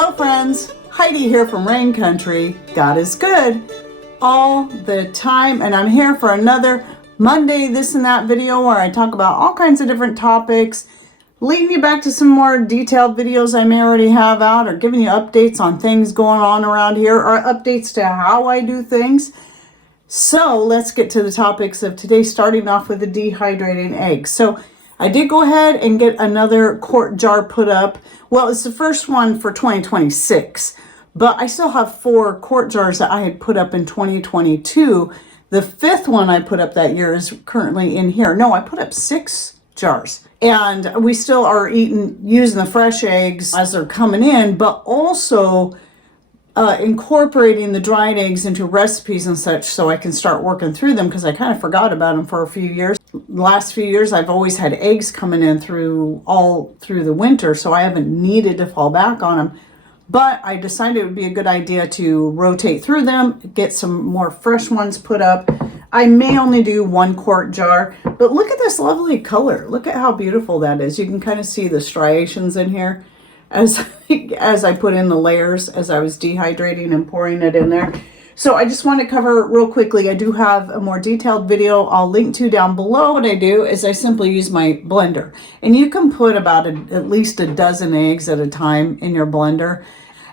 Hello friends, Heidi here from Rain Country. God is good all the time, and I'm here for another Monday this and that video where I talk about all kinds of different topics, leading you back to some more detailed videos I may already have out, or giving you updates on things going on around here, or updates to how I do things. So let's get to the topics of today, starting off with the dehydrating eggs. So I did go ahead and get another quart jar put up. Well, it's the first one for 2026, but I still have 4 quart jars that I had put up in 2022. The 5th one I put up that year is currently in here. No, I put up 6 jars, and we still are using the fresh eggs as they're coming in, but also incorporating the dried eggs into recipes and such so I can start working through them, because I kind of forgot about them for a few years. Last few years I've always had eggs coming in all through the winter, so I haven't needed to fall back on them. But I decided it would be a good idea to rotate through them, get some more fresh ones put up. I may only do 1 quart jar, but look at this lovely color. Look at how beautiful that is. You can kind of see the striations in here as I put in the layers as I was dehydrating and pouring it in there. So I just want to cover real quickly. I do have a more detailed video I'll link to down below. What I do is I simply use my blender, and you can put about at least a dozen eggs at a time in your blender,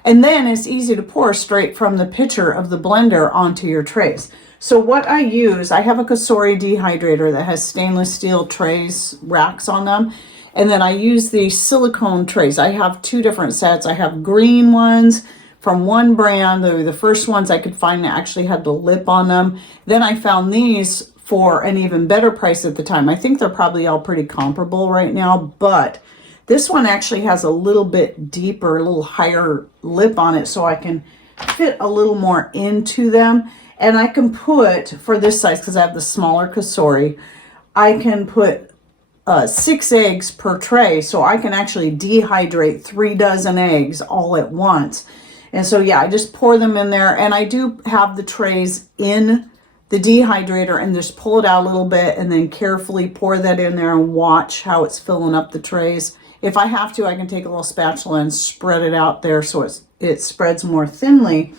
and then it's easy to pour straight from the pitcher of the blender onto your trays. So what I use, I have a Cosori dehydrator that has stainless steel trays, racks on them. And then I use the silicone trays. I have 2 different sets. I have green ones from one brand. They were the first ones I could find that actually had the lip on them. Then I found these for an even better price at the time. I think they're probably all pretty comparable right now, but this one actually has a little bit deeper, a little higher lip on it, so I can fit a little more into them. And I can put, for this size, because I have the smaller Cosori, I can put 6 eggs per tray, so I can actually dehydrate 3 dozen eggs all at once. And so yeah, I just pour them in there, and I do have the trays in the dehydrator and just pull it out a little bit and then carefully pour that in there and watch how it's filling up the trays. If I have to, I can take a little spatula and spread it out there so it spreads more thinly.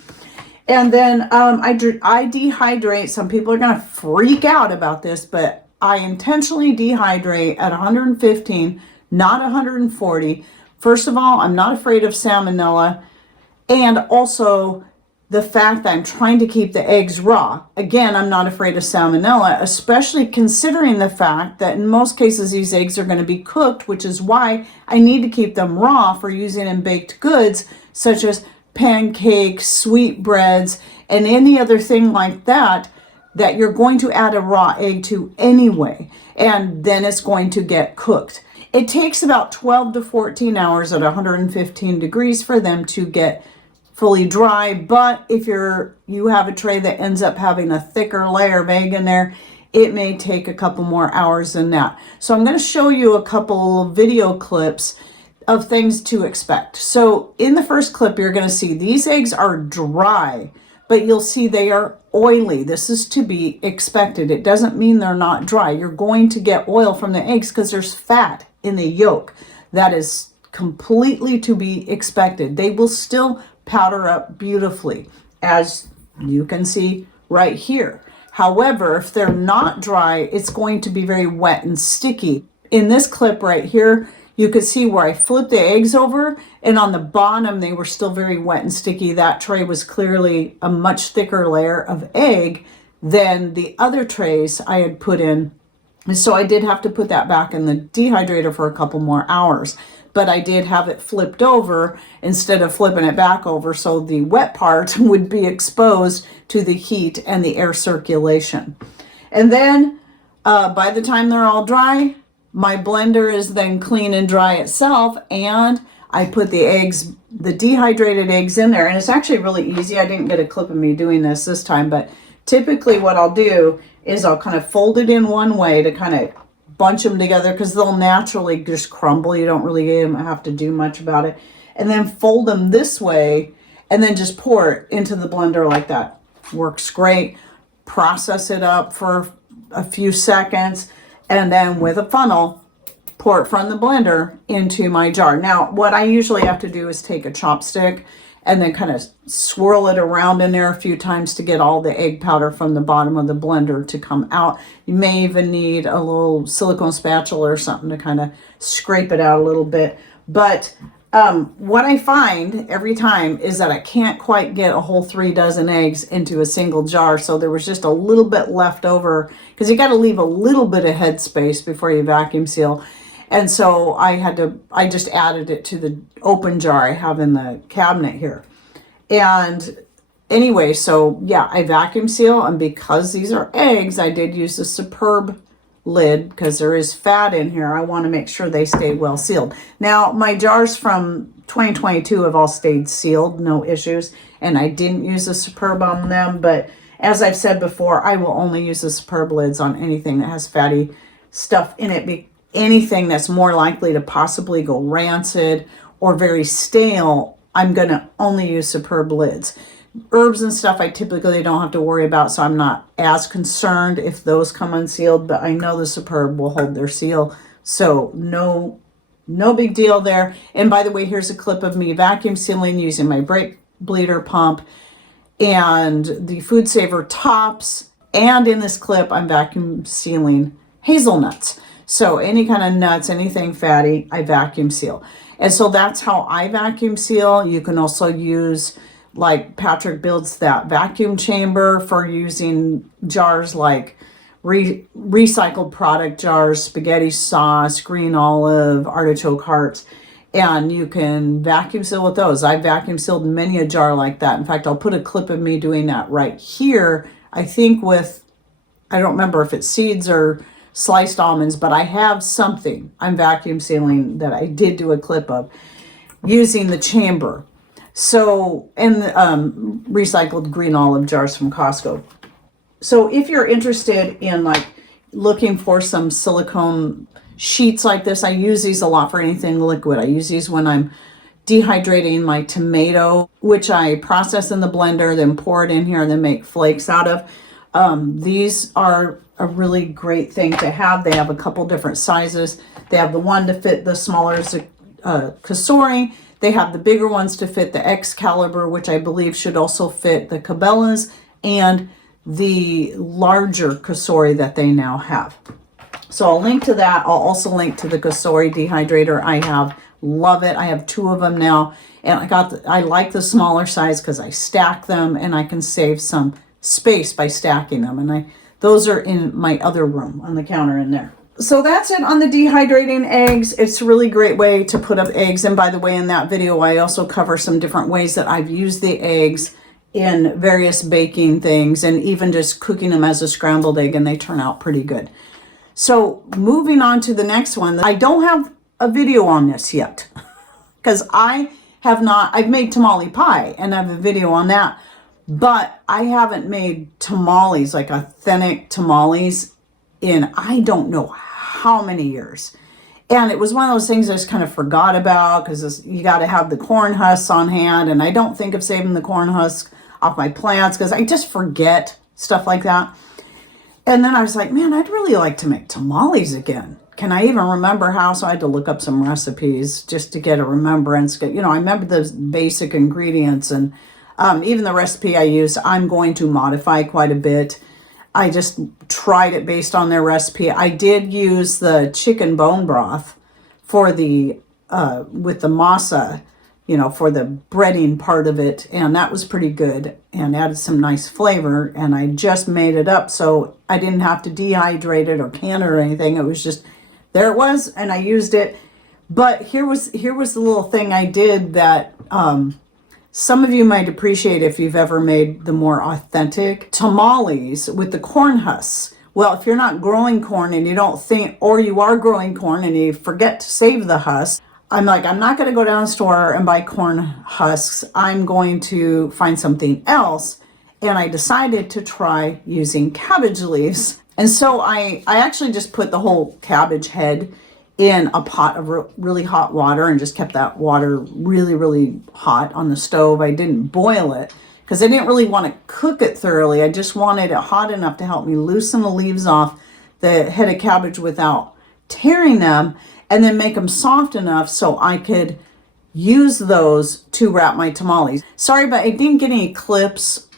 And then I dehydrate. Some people are going to freak out about this, but I intentionally dehydrate at 115, not 140. First of all, I'm not afraid of salmonella, and also the fact that I'm trying to keep the eggs raw. Again, I'm not afraid of salmonella, especially considering the fact that in most cases these eggs are going to be cooked, which is why I need to keep them raw for using in baked goods such as pancakes, sweetbreads, and any other thing like that you're going to add a raw egg to anyway, and then it's going to get cooked. It takes about 12 to 14 hours at 115 degrees for them to get fully dry, but if you have a tray that ends up having a thicker layer of egg in there, it may take a couple more hours than that. So I'm going to show you a couple video clips of things to expect. So in the first clip, you're going to see these eggs are dry, but you'll see they are oily. This is to be expected. It doesn't mean they're not dry. You're going to get oil from the eggs because there's fat in the yolk. That is completely to be expected. They will still powder up beautifully, as you can see right here. However, if they're not dry, it's going to be very wet and sticky. In this clip right here, you could see where I flipped the eggs over, and on the bottom they were still very wet and sticky. That tray was clearly a much thicker layer of egg than the other trays I had put in. And so I did have to put that back in the dehydrator for a couple more hours. But I did have it flipped over instead of flipping it back over, so the wet part would be exposed to the heat and the air circulation. And then by the time they're all dry, my blender is then clean and dry itself, and I put the eggs, the dehydrated eggs in there. And it's actually really easy. I didn't get a clip of me doing this time, but typically what I'll do is I'll kind of fold it in one way to kind of bunch them together, because they'll naturally just crumble. You don't really have to do much about it. And then fold them this way and then just pour it into the blender like that. Works great. Process it up for a few seconds, and then with a funnel, pour it from the blender into my jar. Now, what I usually have to do is take a chopstick and then kind of swirl it around in there a few times to get all the egg powder from the bottom of the blender to come out. You may even need a little silicone spatula or something to kind of scrape it out a little bit. But what I find every time is that I can't quite get a whole 3 dozen eggs into a single jar. So there was just a little bit left over, because you got to leave a little bit of headspace before you vacuum seal. And so I just added it to the open jar I have in the cabinet here. And anyway, so yeah, I vacuum seal, and because these are eggs, I did use a Superb lid because there is fat in here. I want to make sure they stay well sealed. Now, my jars from 2022 have all stayed sealed, no issues, and I didn't use a Superb on them, but as I've said before, I will only use the Superb lids on anything that has fatty stuff in it. Anything that's more likely to possibly go rancid or very stale, I'm going to only use Superb lids. Herbs and stuff I typically don't have to worry about, so I'm not as concerned if those come unsealed, but I know the Superb will hold their seal, so no big deal there. And by the way, here's a clip of me vacuum sealing using my brake bleeder pump and the Food Saver tops, and in this clip I'm vacuum sealing hazelnuts. So any kind of nuts, anything fatty, I vacuum seal. And so that's how I vacuum seal. You can also use, like Patrick builds that vacuum chamber for using jars like recycled product jars, spaghetti sauce, green olive, artichoke hearts, and you can vacuum seal with those. I vacuum sealed many a jar like that. In fact, I'll put a clip of me doing that right here. I think with, I don't remember if it's seeds or sliced almonds, but I have something I'm vacuum sealing that I did do a clip of using the chamber. So, and recycled green olive jars from Costco. So if you're interested in like looking for some silicone sheets like this, I use these a lot for anything liquid. I use these when I'm dehydrating my tomato, which I process in the blender, then pour it in here and then make flakes out of. These are a really great thing to have. They have a couple different sizes. They have the one to fit the smaller Kasori. They have the bigger ones to fit the Excalibur, which I believe should also fit the Cabela's, and the larger Kasori that they now have. So I'll link to that. I'll also link to the Kasori dehydrator I have. Love it. I have 2 of them now, and I like the smaller size because I stack them and I can save some space by stacking them, and those are in my other room on the counter in there. So that's it on the dehydrating eggs. It's a really great way to put up eggs. And by the way, in that video, I also cover some different ways that I've used the eggs in various baking things and even just cooking them as a scrambled egg, and they turn out pretty good. So moving on to the next one. I don't have a video on this yet because I've made tamale pie and I have a video on that. But I haven't made tamales, like authentic tamales, in I don't know how many years. And it was one of those things I just kind of forgot about because you got to have the corn husks on hand. And I don't think of saving the corn husks off my plants because I just forget stuff like that. And then I was like, man, I'd really like to make tamales again. Can I even remember how? So I had to look up some recipes just to get a remembrance. You know, I remember the basic ingredients, and even the recipe I use, I'm going to modify quite a bit. I just tried it based on their recipe. I did use the chicken bone broth for the, with the masa, you know, for the breading part of it. And that was pretty good and added some nice flavor. And I just made it up, so I didn't have to dehydrate it or can it or anything. It was just, there it was, and I used it. But here was the little thing I did that, some of you might appreciate if you've ever made the more authentic tamales with the corn husks. Well, if you're not growing corn and you don't think, or you are growing corn and you forget to save the husks, I'm like, I'm not going to go down the store and buy corn husks. I'm going to find something else. And I decided to try using cabbage leaves. And so I actually just put the whole cabbage head in a pot of really hot water and just kept that water really, really hot on the stove. I didn't boil it because I didn't really want to cook it thoroughly. I just wanted it hot enough to help me loosen the leaves off the head of cabbage without tearing them. and then make them soft enough so I could use those to wrap my tamales. Sorry, but I didn't get any clips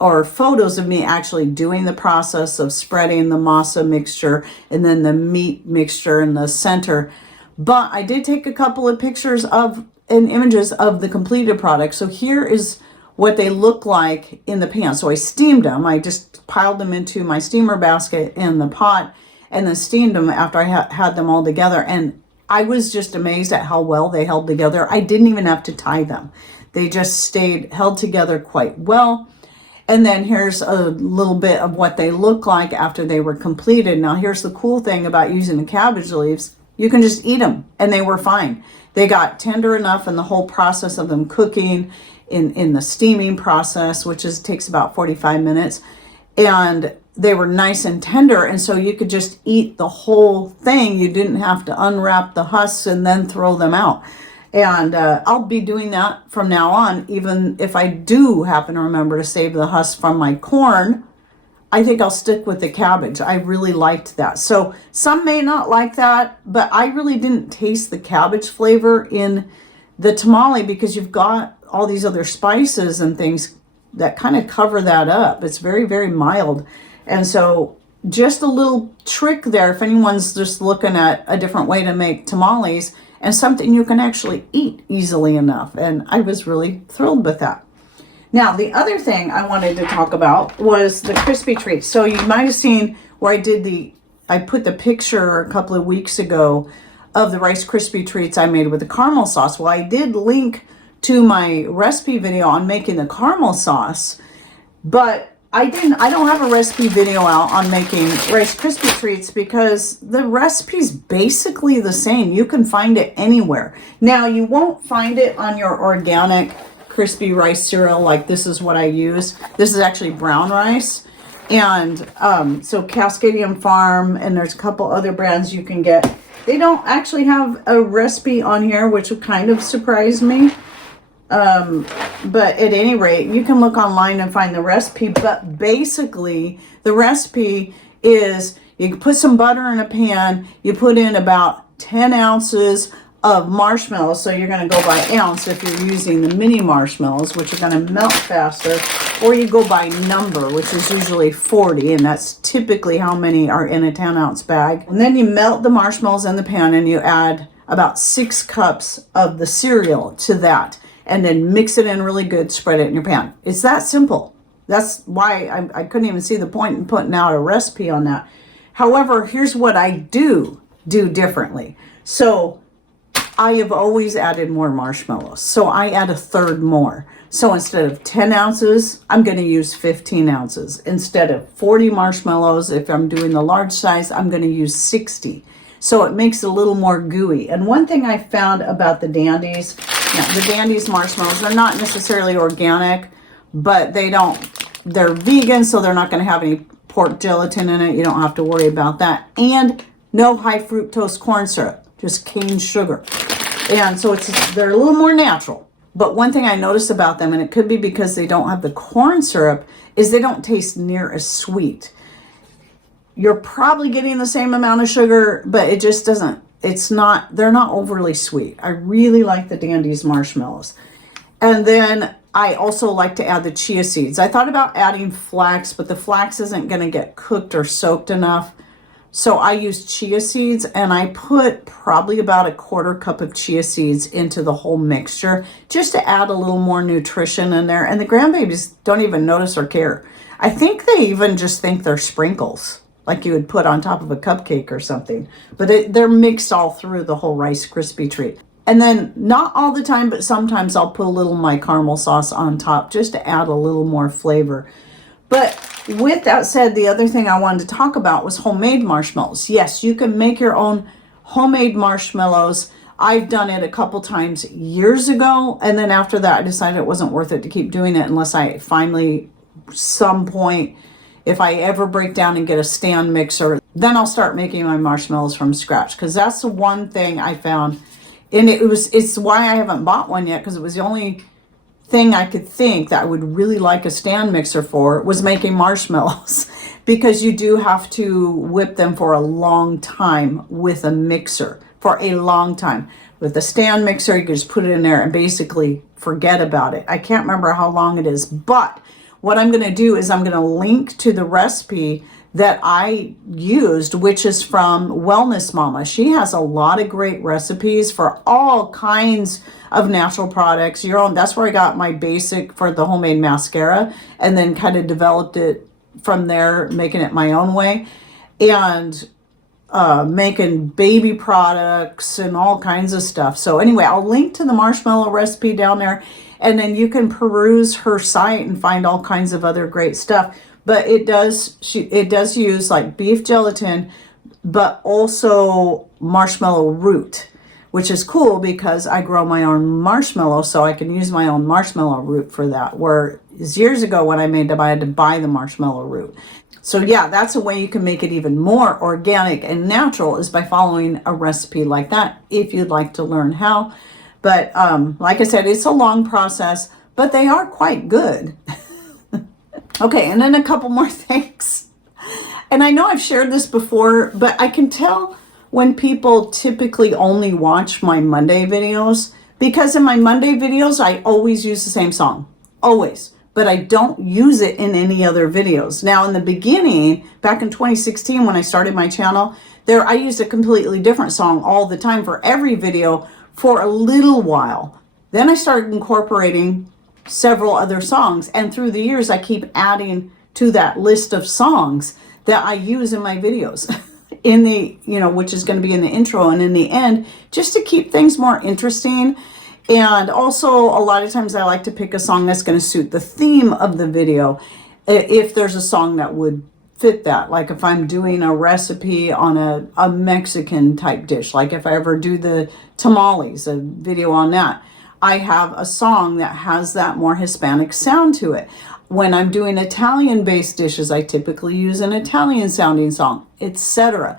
or photos of me actually doing the process of spreading the masa mixture and then the meat mixture in the center. But I did take a couple of pictures of and images of the completed product. So here is what they look like in the pan. So I steamed them. I just piled them into my steamer basket in the pot and then steamed them after I had them all together. And I was just amazed at how well they held together. I didn't even have to tie them. They just stayed held together quite well. And then here's a little bit of what they look like after they were completed. Now here's the cool thing about using the cabbage leaves. You can just eat them and they were fine. They got tender enough in the whole process of them cooking in the steaming process, which takes about 45 minutes. And they were nice and tender. And so you could just eat the whole thing. You didn't have to unwrap the husks and then throw them out. And I'll be doing that from now on, even if I do happen to remember to save the husk from my corn. I think I'll stick with the cabbage. I really liked that. So some may not like that, but I really didn't taste the cabbage flavor in the tamale because you've got all these other spices and things that kind of cover that up. It's very, very mild. And so just a little trick there if anyone's just looking at a different way to make tamales and something you can actually eat easily enough. And I was really thrilled with that. Now, the other thing I wanted to talk about was the crispy treats. So you might have seen where I put the picture a couple of weeks ago of the Rice Krispie treats I made with the caramel sauce. Well, I did link to my recipe video on making the caramel sauce, but I don't have a recipe video out on making Rice Krispie treats because the recipe's basically the same. You can find it anywhere. Now, you won't find it on your organic crispy rice cereal like this is what I use. This is actually brown rice. And so Cascadian Farm, and there's a couple other brands you can get. They don't actually have a recipe on here, which would kind of surprise me. But at any rate, you can look online and find the recipe. But basically, the recipe is you put some butter in a pan. You put in about 10 ounces of marshmallows. So you're going to go by ounce if you're using the mini marshmallows, which are going to melt faster. Or you go by number, which is usually 40. And that's typically how many are in a 10-ounce bag. And then you melt the marshmallows in the pan and you add about 6 cups of the cereal to that. And then mix it in really good, spread it in your pan. It's that simple. That's why I couldn't even see the point in putting out a recipe on that. However, here's what I do differently. So I have always added more marshmallows. So I add a third more. So instead of 10 ounces, I'm going to use 15 ounces. Instead of 40 marshmallows, if I'm doing the large size, I'm going to use 60. So it makes it a little more gooey. And one thing I found about the Dandies, the Dandies marshmallows, they're not necessarily organic, but they're vegan, so they're not going to have any pork gelatin in it. You don't have to worry about that. And no high fructose corn syrup, just cane sugar. And so they're a little more natural. But one thing I noticed about them, and it could be because they don't have the corn syrup, is they don't taste near as sweet. You're probably getting the same amount of sugar, but it just doesn't, they're not overly sweet. I really like the Dandies marshmallows. And then I also like to add the chia seeds. I thought about adding flax, but the flax isn't going to get cooked or soaked enough. So I used chia seeds, and I put probably about a 1/4 cup of chia seeds into the whole mixture just to add a little more nutrition in there. And the grandbabies don't even notice or care. I think they even just think they're sprinkles, like you would put on top of a cupcake or something. But they're mixed all through the whole Rice Krispie treat. And then not all the time, but sometimes I'll put a little of my caramel sauce on top just to add a little more flavor. But with that said, the other thing I wanted to talk about was homemade marshmallows. Yes, you can make your own homemade marshmallows. I've done it a couple times years ago. And then after that, I decided it wasn't worth it to keep doing it unless I finally, some point, if I ever break down and get a stand mixer, then I'll start making my marshmallows from scratch. Because that's the one thing I found. And it's why I haven't bought one yet, because it was the only thing I could think that I would really like a stand mixer for was making marshmallows. Because you do have to whip them for a long time with a mixer. for a long time. With the stand mixer, you can just put it in there and basically forget about it. I can't remember how long it is, but what I'm going to do is I'm going to link to the recipe that I used, which is from Wellness Mama. She has a lot of great recipes for all kinds of natural products. Your own, that's where I got my basic for the homemade mascara, and then kind of developed it from there, making it my own way, and making baby products and all kinds of stuff. So anyway, I'll link to the marshmallow recipe down there, and then you can peruse her site and find all kinds of other great stuff. But it does use like beef gelatin, but also marshmallow root, which is cool because I grow my own marshmallow, so I can use my own marshmallow root for that. Whereas years ago when I made them, I had to buy the marshmallow root. So yeah, that's a way you can make it even more organic and natural, is by following a recipe like that, if you'd like to learn how. But like I said, it's a long process, but they are quite good. Okay, and then a couple more things. And I know I've shared this before, but I can tell when people typically only watch my Monday videos, because in my Monday videos, I always use the same song, always, but I don't use it in any other videos. Now, in the beginning, back in 2016, when I started my channel, I used a completely different song all the time for every video for a little while. Then I started incorporating several other songs, and through the years, I keep adding to that list of songs that I use in my videos. In the, which is going to be in the intro and in the end, just to keep things more interesting. And also, a lot of times I like to pick a song that's going to suit the theme of the video, if there's a song that would fit that. Like if I'm doing a recipe on a Mexican type dish, like if I ever do the tamales, a video on that, I have a song that has that more Hispanic sound to it. When I'm doing Italian-based dishes, I typically use an Italian-sounding song, etc.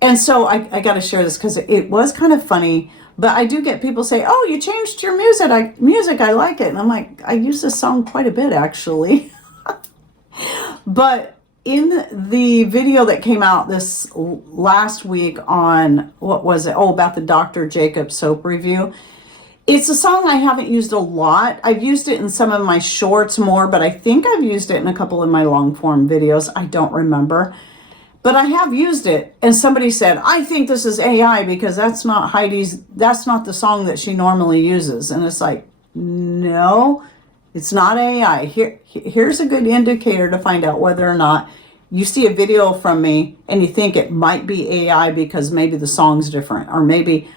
And so I got to share this because it was kind of funny, but I do get people say, "Oh, you changed your music. I like it." And I'm like, I use this song quite a bit, actually. But in the video that came out this last week on, what was it? Oh, about the Dr. Jacobs soap review. It's a song I haven't used a lot. I've used it in some of my shorts more, but I think I've used it in a couple of my long form videos. I don't remember, but I have used it. And somebody said, "I think this is AI because that's not the song that she normally uses." And it's like, no, it's not AI. Here's a good indicator to find out whether or not you see a video from me and you think it might be AI because maybe the song's different, or maybe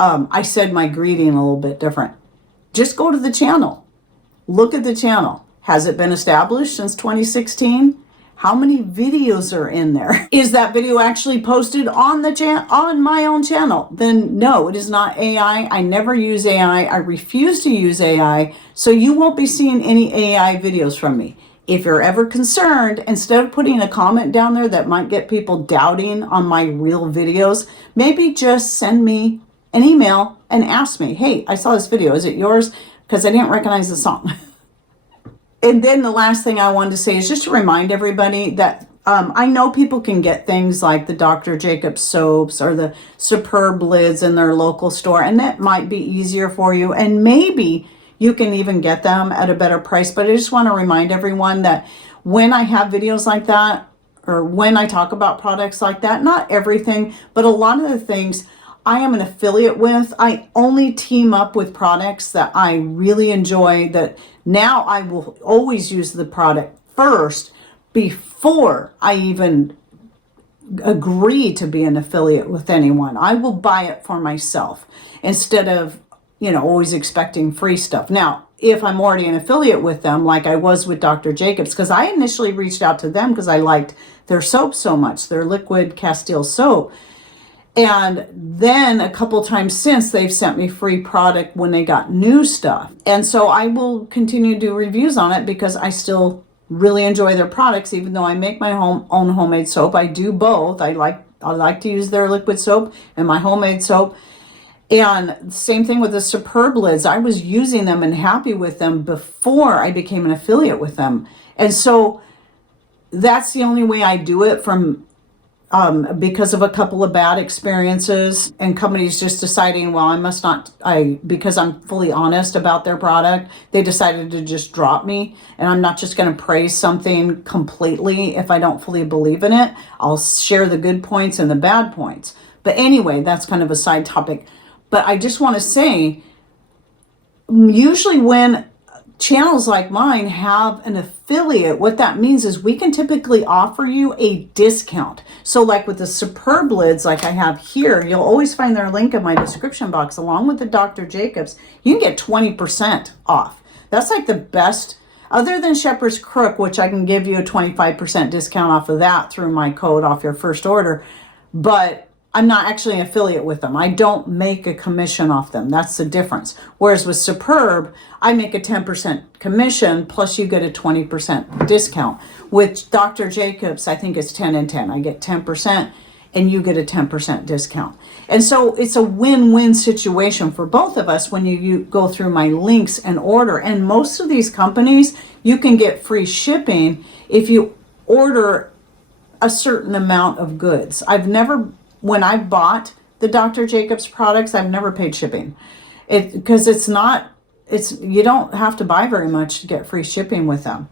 I said my greeting a little bit different. Just go to the channel. Look at the channel. Has it been established since 2016? How many videos are in there? Is that video actually posted on on my own channel? Then no, it is not AI. I never use AI. I refuse to use AI. So you won't be seeing any AI videos from me. If you're ever concerned, instead of putting a comment down there that might get people doubting on my real videos, maybe just send me an email and ask me, "Hey, I saw this video. Is it yours? Because I didn't recognize the song." And then the last thing I wanted to say is just to remind everybody that I know people can get things like the Dr. Jacobs soaps or the Superb lids in their local store, and that might be easier for you. And maybe you can even get them at a better price. But I just want to remind everyone that when I have videos like that, or when I talk about products like that, not everything, but a lot of the things I am an affiliate with, I only team up with products that I really enjoy, that now I will always use the product first before I even agree to be an affiliate with anyone. I will buy it for myself instead of, always expecting free stuff. Now, if I'm already an affiliate with them, like I was with Dr. Jacobs, because I initially reached out to them because I liked their soap so much, their liquid Castile soap. And then a couple times since, they've sent me free product when they got new stuff. And so I will continue to do reviews on it because I still really enjoy their products, even though I make my own homemade soap. I do both. I like to use their liquid soap and my homemade soap. And same thing with the Superb lids. I was using them and happy with them before I became an affiliate with them. And so that's the only way I do it from because of a couple of bad experiences and companies just deciding, well, because I'm fully honest about their product, they decided to just drop me. And I'm not just going to praise something completely if I don't fully believe in it. I'll share the good points and the bad points. But anyway, that's kind of a side topic. But I just want to say, usually when channels like mine have an affiliate, what that means is we can typically offer you a discount. So like with the Superb lids like I have here, you'll always find their link in my description box along with the Dr. Jacobs. You can get 20% off. That's like the best, other than Shepherd's Crook, which I can give you a 25% discount off of that through my code off your first order. But I'm not actually an affiliate with them. I don't make a commission off them. That's the difference. Whereas with Superb, I make a 10% commission plus you get a 20% discount. With Dr. Jacobs, I think it's 10 and 10. I get 10% and you get a 10% discount. And so it's a win-win situation for both of us when you go through my links and order. And most of these companies, you can get free shipping if you order a certain amount of goods. When I bought the Dr. Jacobs products, I've never paid shipping. Because you don't have to buy very much to get free shipping with them.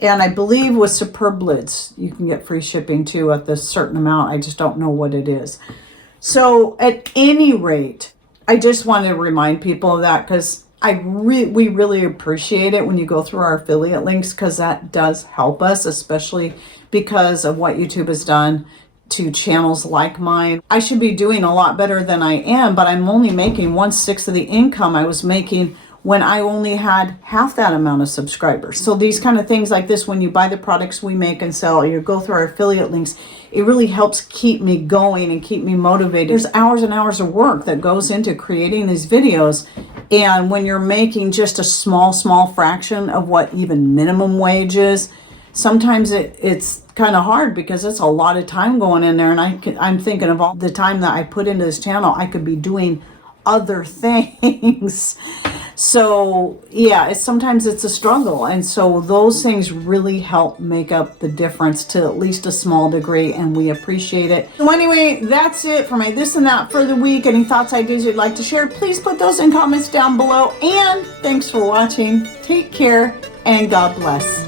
And I believe with Superb lids, you can get free shipping too at this certain amount. I just don't know what it is. So at any rate, I just want to remind people of that because we really appreciate it when you go through our affiliate links, because that does help us, especially because of what YouTube has done to channels like mine. I should be doing a lot better than I am, but I'm only making 1/6 of the income I was making when I only had half that amount of subscribers. So these kind of things like this, when you buy the products we make and sell, you go through our affiliate links, it really helps keep me going and keep me motivated. There's hours and hours of work that goes into creating these videos. And when you're making just a small fraction of what even minimum wage is, sometimes it's kind of hard because it's a lot of time going in there. And I'm thinking of all the time that I put into this channel, I could be doing other things. So yeah, sometimes it's a struggle. And so those things really help make up the difference to at least a small degree, and we appreciate it. So anyway, that's it for my this and that for the week. Any thoughts, ideas you'd like to share, please put those in comments down below. And thanks for watching. Take care and God bless.